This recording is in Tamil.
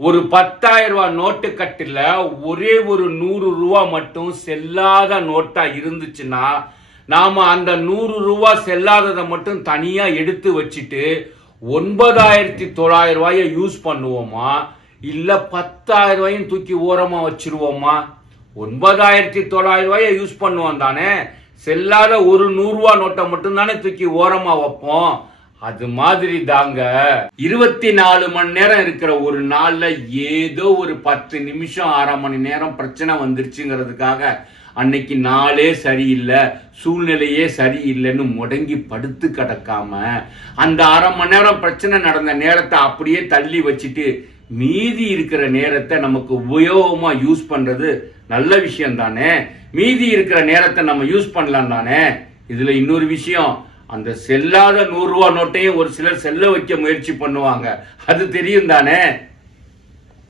ஒரு 10,000 ரூபாய் நோட்டு கட்டில் ஒரே ஒரு 100 ரூபா மட்டும் செல்லாத நோட்டா இருந்துச்சுன்னா நாம அந்த 100 ரூபா செல்லாததை மட்டும் தனியா எடுத்து வச்சுட்டு 9,900 ரூபாயை யூஸ் பண்ணுவோமா இல்ல 10,000 ரூபாயும் தூக்கி ஓரமா வச்சிருவோமா? 9,900 ரூபாயை யூஸ் பண்ணுவோம் தானே, செல்லாத ஒரு 100 ரூபா நோட்டை மட்டும் தானே தூக்கி ஓரமா வைப்போம். அது மாதிரி தாங்க 24 மணி நேரம் இருக்கிற ஒரு நாள்ல ஏதோ ஒரு 10 நிமிஷம் 1/2 மணி நேரம் பிரச்சனை வந்துருச்சுங்கிறதுக்காக அன்னைக்கு நாளே சரியில்லை, சூழ்நிலையே சரியில்லைன்னு முடங்கி படுத்து கிடக்காம அந்த 1/2 மணி நேரம் பிரச்சனை நடந்த நேரத்தை அப்படியே தள்ளி வச்சுட்டு மீதி இருக்கிற நேரத்தை நமக்கு உபயோகமா யூஸ் பண்றது நல்ல விஷயம் தானே. மீதி இருக்கிற நேரத்தை நம்ம யூஸ் பண்ணலாம் தானே. இதுல இன்னொரு விஷயம், அந்த செல்லாத 100 ரூபா நோட்டையும் ஒரு சிலர் செல்ல வைக்க முயற்சி பண்ணுவாங்க, அது தெரியும் தானே.